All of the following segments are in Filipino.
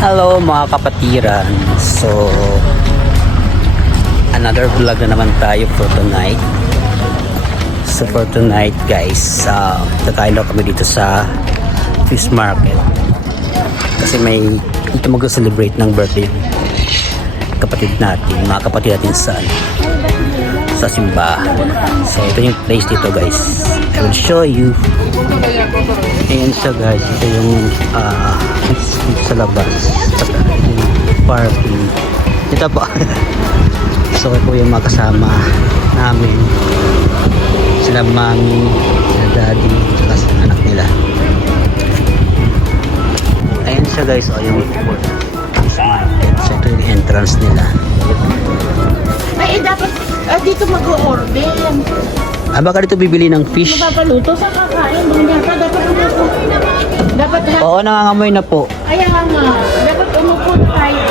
Hello mga kapatiran. So another vlog na naman tayo for tonight. So for tonight guys, kakain daw kami dito sa fish market. Kasi may ito mag-celebrate ng birthday yung kapatid natin, mga kapatid natin sa simbahan. So ito yung place dito guys. I will show you. Ayan siya guys. Ito yung sa labas. Yung parking. Ito po. So ito yung mga kasama namin. Sila mami, sila daddy, saka sa anak nila. Ayan siya guys. O yung fish market. So ito yung entrance nila. Ay, dapat dito mag-o-order. Baka dito bibili ng fish. Mapapaluto sa kakain. Bunyaka, dapat umupo. Dapat Oo, nangangamoy na po. Kaya nga, dapat umupo na tayo.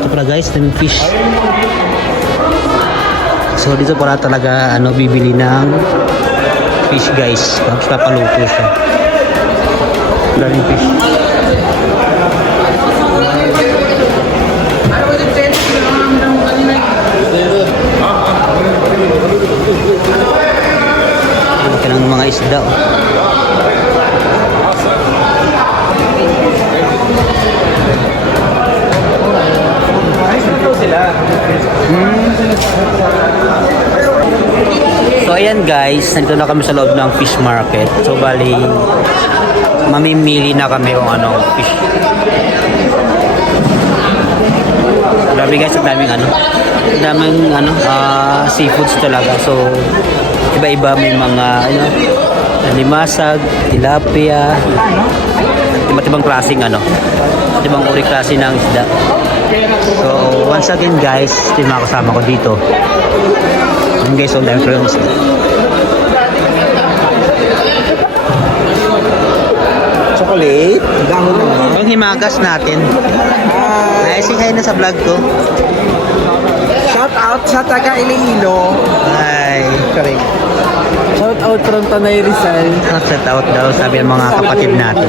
Ito pala guys, daming fish. So dito pala talaga bibili ng fish guys. Tapos papaluto siya. Daming fish. Ito ng mga isda. So ayan guys, nandito na kami sa loob ng fish market. So bali, mamimili na kami kung anong fish. Grabe guys, ang daming seafoods talaga. So iba-iba, may mga limasag, tilapia, iba't ibang klaseng iba't ibang uri klase ng isda. So once again guys, ito yung mga kasama ko dito. Yun guys, ang dami ko yung isda. Chocolate? Dahon naman. Yung himagas natin. Ay, say hi na sa vlog ko. Shout out sa taga Iloilo. Ay, Correct. Shout out from Tanay Rizal. shout out daw sabi ng mga kapatid natin.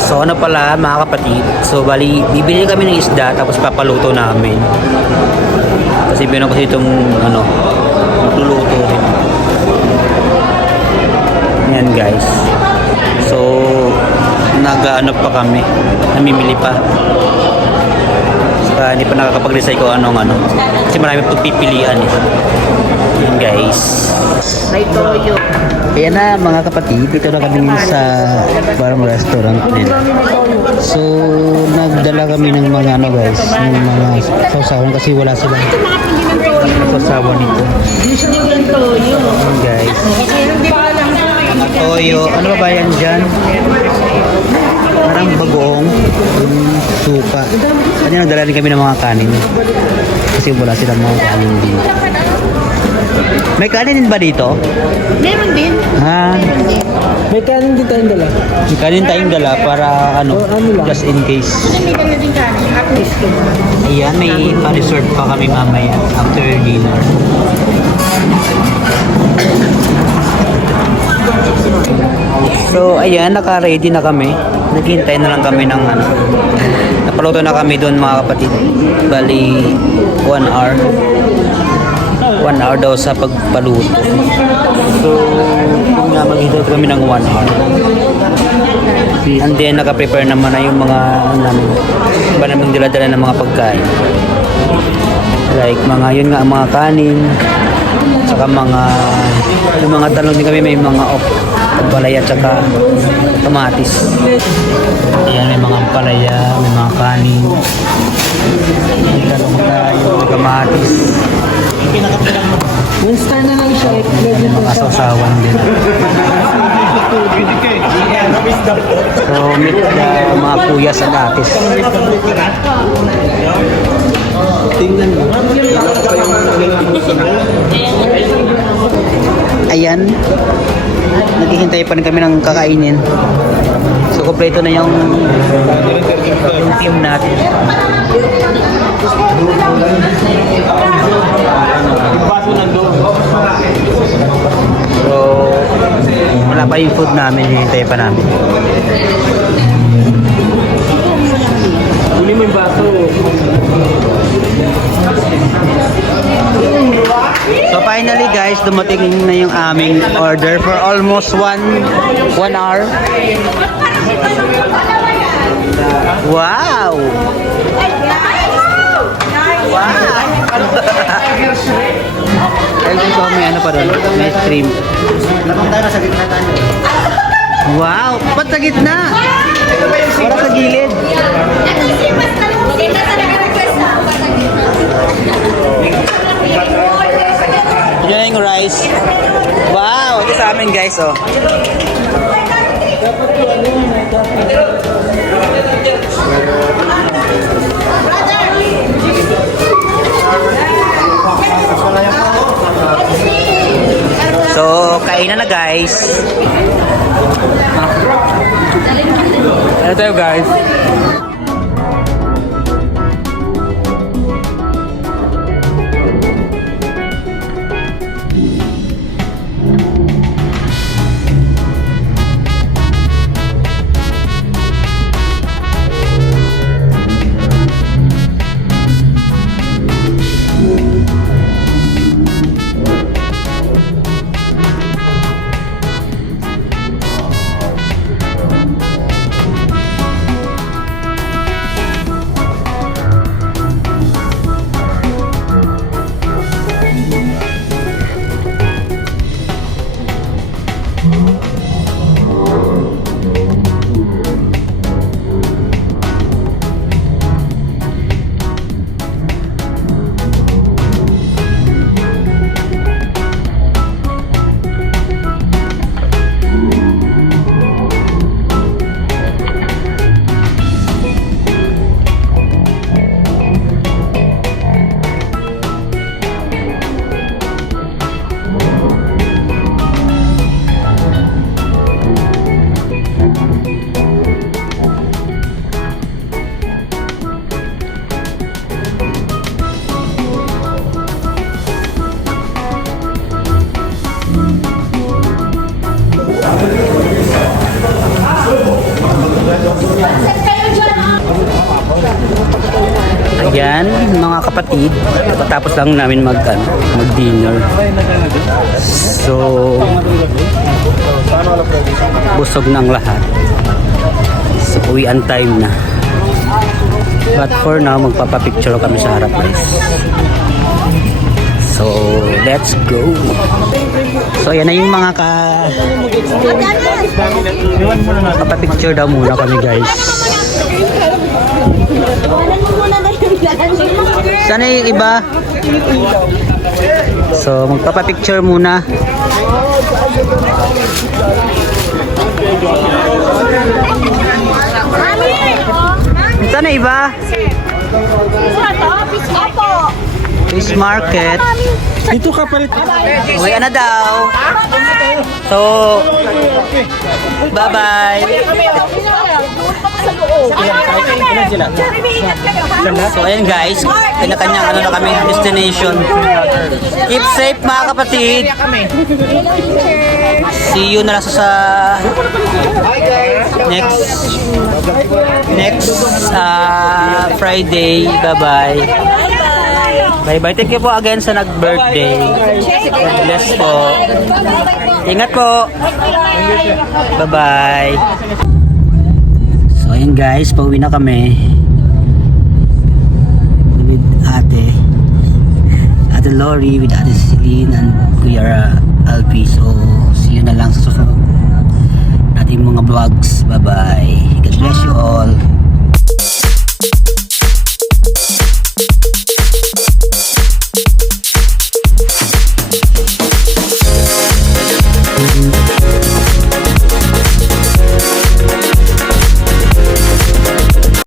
So ano pala mga kapatid, so bali bibili kami ng isda tapos papaluto namin. Kasi bilang kasi itong magluluto rin. Yan guys. So pa kami, namimili pa. Saka hindi pa nakakapag-decide ko anong kasi marami pagpipilian Yan guys. May toyo. Ayan na mga kapatid, dito na kami sa parang restaurant nila. So, nagdala kami ng mga guys, ng mga sausawan kasi wala silang sausawan nito. Yung toyo. Ayan guys. Toyo, ano ba yan dyan? Parang bagoong, suka. Kanya nagdala din kami ng mga kanin. Kasi wala silang mga kanin dito. May kanin din ba dito? Meron din. Meron din. May kanin din tayong dala. May kanin tayong dala para just in case. May dala din kanin. At least. Ayan, may pa-resort pa kami mamaya after dinner. So, ayan, naka-ready na kami. Naghihintay na lang kami ng napaluto na kami doon mga kapatid. Bali, 1 hour. 1 hour daw sa pagpaluto. So, kung nga maghihintay kami ng 1 hour. And then, naka-prepare naman na yung mga iba namang dala-dala ng mga pagkain. Like, yun nga, mga kanin, saka yung mga talong din kami, may mga palaya, saka kamatis. Ayan, may mga palaya, may mga kanin, may talong tayo, may kamatis. Yung star na lang siya. May mga sausawan din. So, meet the mga kuya sa datis. Tingnan mo. Ayan, naghihintay pa rin kami ng kakainin. So, kompleto na yung team natin. So, wala pa yung food namin, hinihintay pa namin. Huli mo yung baso. So finally guys, dumating na yung aming order for almost one hour. Wow! Ay, gusto may ano pa rin, may stream. Wow! Ba't sa gitna? Wala sa gilid. Yan yung rice. Wow! Ito sa amin guys, oh. So, kainan na guys. Ano tayo guys? Ayan, mga kapatid, tapos lang namin mag-dinner. So, busog ng lahat. So, uwian time na. But for now, magpapapicture kami sa harap guys. So, let's go. So, yan na yung mga kapapicture daw muna kami guys. Sana yung iba. So, magpapapicture muna. Sana iba. Fish market. Dito ka palit. Uwi na daw. So, bye-bye. So, ayan guys. Kanya-kanyang ano na kami, destination. Keep safe mga kapatid. See you na lang sa next Friday. Bye-bye. Bye-bye. Thank you po again sa nag-birthday. God bless po. Ingat po. Bye-bye. So, ayun guys. Pauwi na kami. With Ate Lori, with Ate Celine, and Kuya Alpi. So, see you na lang sa susunod nating mga vlogs. Bye-bye.